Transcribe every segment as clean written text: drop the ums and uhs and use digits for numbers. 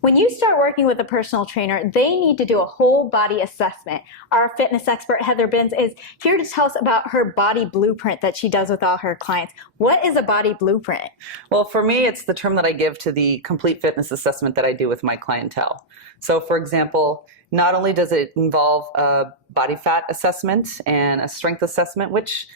When you start working with a personal trainer, they need to do a whole body assessment. Our fitness expert, Heather Binns, is here to tell us about her body blueprint that she does with all her clients. What is a body blueprint? Well, for me, it's the term that I give to the complete fitness assessment that I do with my clientele. So, for example, not only does it involve a body fat assessment and a strength assessment, which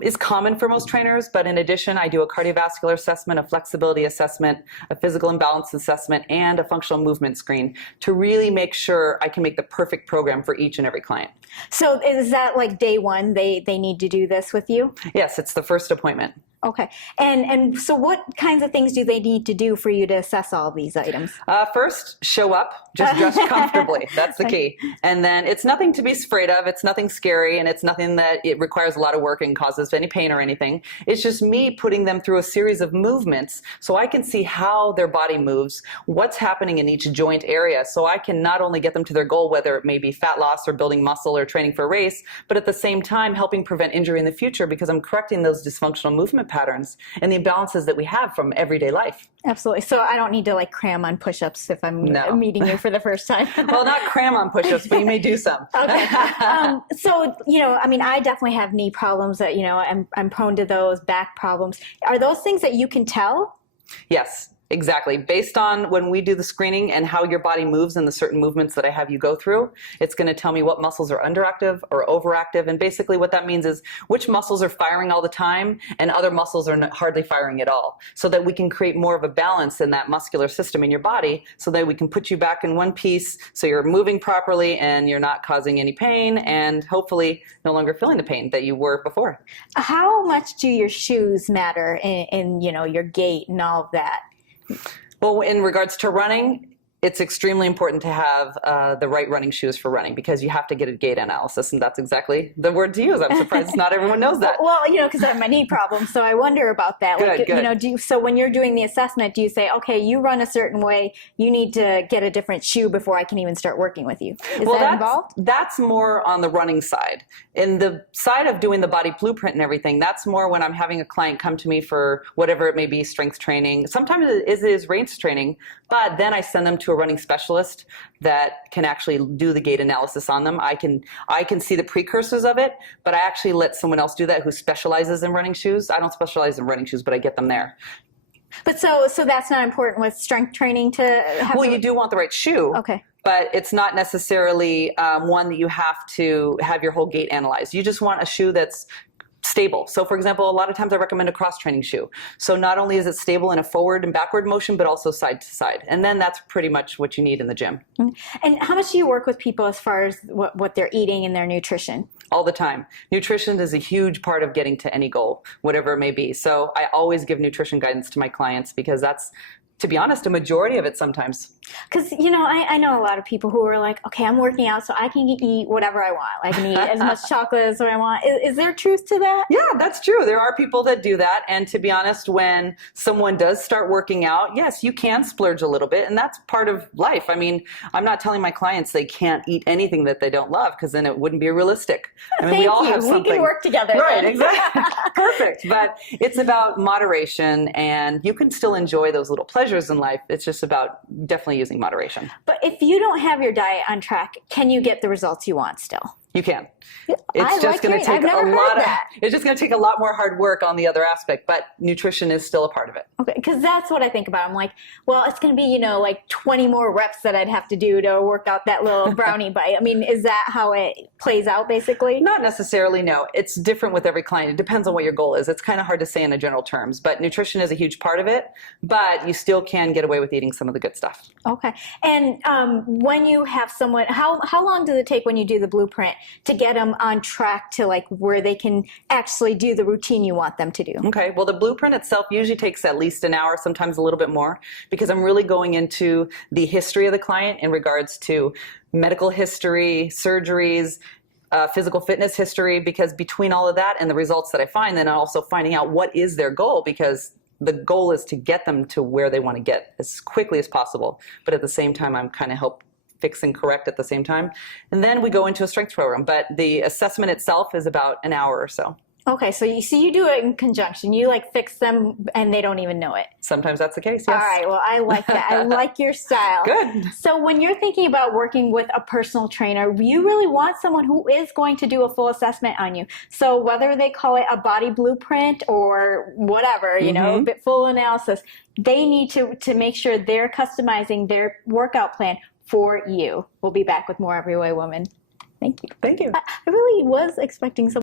is common for most trainers, but in addition, I do a cardiovascular assessment, a flexibility assessment, a physical imbalance assessment, and a functional movement screen to really make sure I can make the perfect program for each and every client. So is that like day one, they need to do this with you? Yes, it's the first appointment. Okay. And so what kinds of things do they need to do for you to assess all these items? First, show up, just dress comfortably. That's the key. And then it's nothing to be afraid of. It's nothing scary, and it's nothing that it requires a lot of work and causes any pain or anything. It's just me putting them through a series of movements so I can see how their body moves, what's happening in each joint area, so I can not only get them to their goal, whether it may be fat loss or building muscle or training for a race, but at the same time helping prevent injury in the future because I'm correcting those dysfunctional movement patterns and the imbalances that we have from everyday life. Absolutely. So I don't need to like cram on push-ups if I'm meeting you for the first time. Well, not cram on push-ups, but you may do some. Okay. So, I mean, I definitely have knee problems that, I'm prone to those, back problems. Are those things that you can tell? Yes. Exactly. Based on when we do the screening and how your body moves and the certain movements that I have you go through, it's going to tell me what muscles are underactive or overactive. And basically what that means is which muscles are firing all the time and other muscles are hardly firing at all, so that we can create more of a balance in that muscular system in your body so that we can put you back in one piece so you're moving properly and you're not causing any pain and hopefully no longer feeling the pain that you were before. How much do your shoes matter in your gait and all of that? Well, in regards to running, it's extremely important to have the right running shoes for running because you have to get a gait analysis, and that's exactly the word to use. I'm surprised not everyone knows that. Well, because I have my knee problem, so I wonder about that. Good. So when you're doing the assessment, do you say, okay, you run a certain way, you need to get a different shoe before I can even start working with you? Is that involved? That's more on the running side. In the side of doing the body blueprint and everything, that's more when I'm having a client come to me for whatever it may be, strength training. Sometimes it is race training, but then I send them to a running specialist that can actually do the gait analysis on them. I can see the precursors of it, but I actually let someone else do that who specializes in running shoes. I don't specialize in running shoes, but I get them there. But so that's not important with strength training to have. Well, you do want the right shoe. Okay. But it's not necessarily one that you have to have your whole gait analyzed. You just want a shoe that's stable. So for example, a lot of times I recommend a cross-training shoe. So not only is it stable in a forward and backward motion, but also side to side. And then that's pretty much what you need in the gym. And how much do you work with people as far as what they're eating and their nutrition? All the time. Nutrition is a huge part of getting to any goal, whatever it may be. So I always give nutrition guidance to my clients because that's, to be honest, a majority of it sometimes. Because, I know a lot of people who are like, okay, I'm working out so I can eat whatever I want. I can eat as much chocolate as I want. Is there truth to that? Yeah, that's true. There are people that do that. And to be honest, when someone does start working out, yes, you can splurge a little bit. And that's part of life. I mean, I'm not telling my clients they can't eat anything that they don't love because then it wouldn't be realistic. I mean, we all have something. We can work together. Right, then. Exactly. Perfect. But it's about moderation and you can still enjoy those little pleasures in life. It's just about definitely using moderation. But if you don't have your diet on track, can you get the results you want still? You can. It's just going to take it's just going to take a lot more hard work on the other aspect, but nutrition is still a part of it. Okay, because that's what I think about. I'm like, well, it's going to be, like 20 more reps that I'd have to do to work out that little brownie bite. I mean, is that how it plays out basically? Not necessarily, no. It's different with every client. It depends on what your goal is. It's kind of hard to say in the general terms, but nutrition is a huge part of it, but you still can get away with eating some of the good stuff. Okay. And when you have someone, how long does it take when you do the blueprint to get them on track to like where they can actually do the routine you want them to do? Okay, well the blueprint itself usually takes at least an hour, sometimes a little bit more, because I'm really going into the history of the client in regards to medical history, surgeries, physical fitness history, because between all of that and the results that I find, then I'm also finding out what is their goal, because the goal is to get them to where they want to get as quickly as possible. But at the same time, I'm kind of help fix and correct at the same time. And then we go into a strength program. But the assessment itself is about an hour or so. Okay, so you do it in conjunction. You like fix them and they don't even know it. Sometimes that's the case, yes. All right, well, I like that. I like your style. Good. So when you're thinking about working with a personal trainer, you really want someone who is going to do a full assessment on you. So whether they call it a body blueprint or whatever, you know, a bit full analysis, they need to make sure they're customizing their workout plan for you. We'll be back with more Every Way Woman. Thank you. Thank you. I really was expecting some